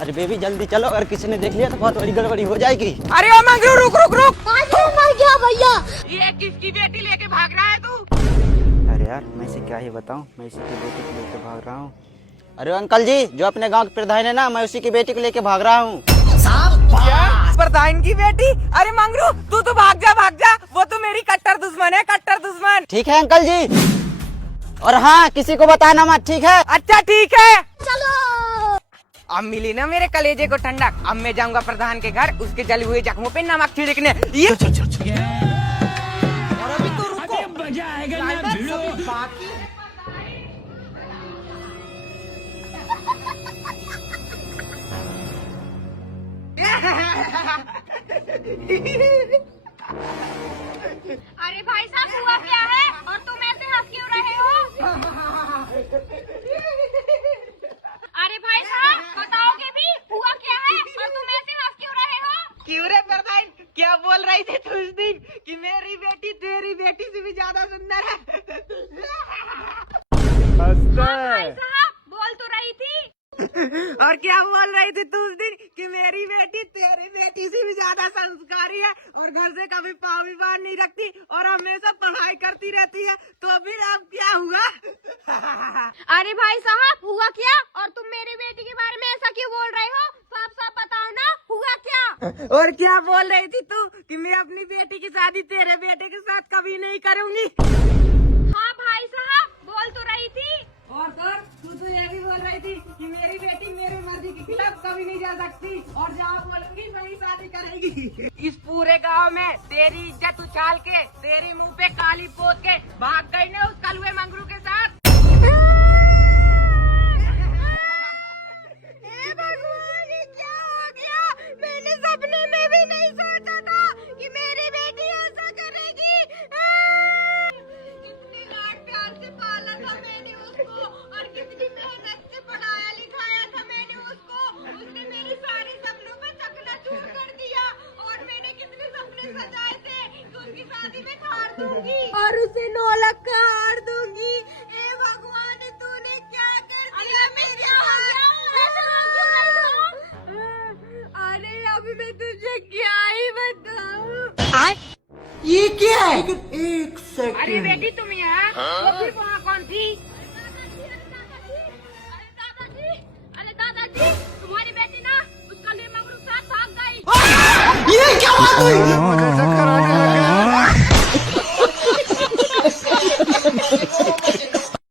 अरे बेबी जल्दी चलो, अगर किसी ने देख लिया तो बहुत बड़ी गड़बड़ी हो जाएगी। अरे ओ मंगरू रुक रुक रुक। मर गया भैया। ये किसकी बेटी लेके भाग रहा है तू? अरे यार मैं इसे क्या ही बताऊं, मैं इसी की बेटी को लेके भाग रहा हूँ। अरे अंकल जी, जो अपने गांव के प्रधान है ना, मैं उसी की बेटी को लेके भाग रहा हूँ। क्या प्रधान की बेटी? अरे मंगरू तू तो भाग जा, वो तो मेरी कट्टर दुश्मन है, कट्टर दुश्मन। ठीक है अंकल जी, और हाँ किसी को बताना मत, ठीक है? अच्छा ठीक है। चलो। अब मिली ना मेरे कलेजे को ठंडक। अब मैं जाऊंगा प्रधान के घर, उसके जले हुए जख्मों पे नमक छिड़कने। ये और अभी तो रुको, मजा आएगा ना भिड़ो। बाकी अरे भाई साहब हुआ क्या है और तुम ऐसे हंस क्यों रहे हो? अरे भाई साहब बताओगे भी हुआ क्या है और तुम ऐसे हंस क्यों रहे हो? क्यों रे प्रधान, क्या बोल रही थी तू उस दिन कि मेरी बेटी तेरी बेटी से भी ज्यादा सुंदर है? भाई साहब बोल तो रही थी। और क्या बोल रही थी तू उस दिन कि मेरी बेटी तेरी बेटी से भी ज्यादा संस्कारी है और घर से कभी पाँव भी बाहर नहीं रखती और हमेशा पढ़ाई करती रहती है। तो फिर अब क्या हुआ? अरे भाई साहब हुआ क्या और तुम मेरी बेटी के बारे में ऐसा क्यों बोल रहे हो? साफ साफ बताओ ना हुआ क्या? और क्या बोल रही थी तू कि मैं अपनी बेटी की शादी तेरे बेटे के साथ कभी नहीं करूँगी? हाँ भाई साहब बोल तो रही थी। और सर तू तो ये भी बोल रही थी कि मेरी बेटी मेरी मर्जी के खिलाफ कभी नहीं जा सकती और जहाँ बोलूंगी वही शादी करेगी। इस पूरे गांव में तेरी इज्जत उछाल के तेरे मुंह पे काली पोत के भाग गई ना उस कलुए मंगरू के साथ। भगवान ये क्या हो गया? मैंने सपने में भी नहीं सोचा था कि मेरी बेटी ऐसा करेगी। कितनी लाड प्यार से पाला था मैंने उसको और कितनी मेहनत से पढ़ाया लिखाया था मैंने उसको। उसने मेरे सारे सपनों पे चकनाचूर कर दिया और मैंने कितने सपने सजाए थे कि उसकी शादी में हार दूंगी और उसे 9 लाख का हार दूंगी। ए भगवान तूने क्या कर दिया मेरे अरे अभी मैं तुझे क्या ही बताऊं? ये क्या है? एक सेकंड। अरे बेटी तुम यहाँ, वो फिर वहाँ कौन थी? अरे दादाजी तुम्हारी बेटी ना उसका ले मंगरू साथ भाग गई। ये क्या बात हुई?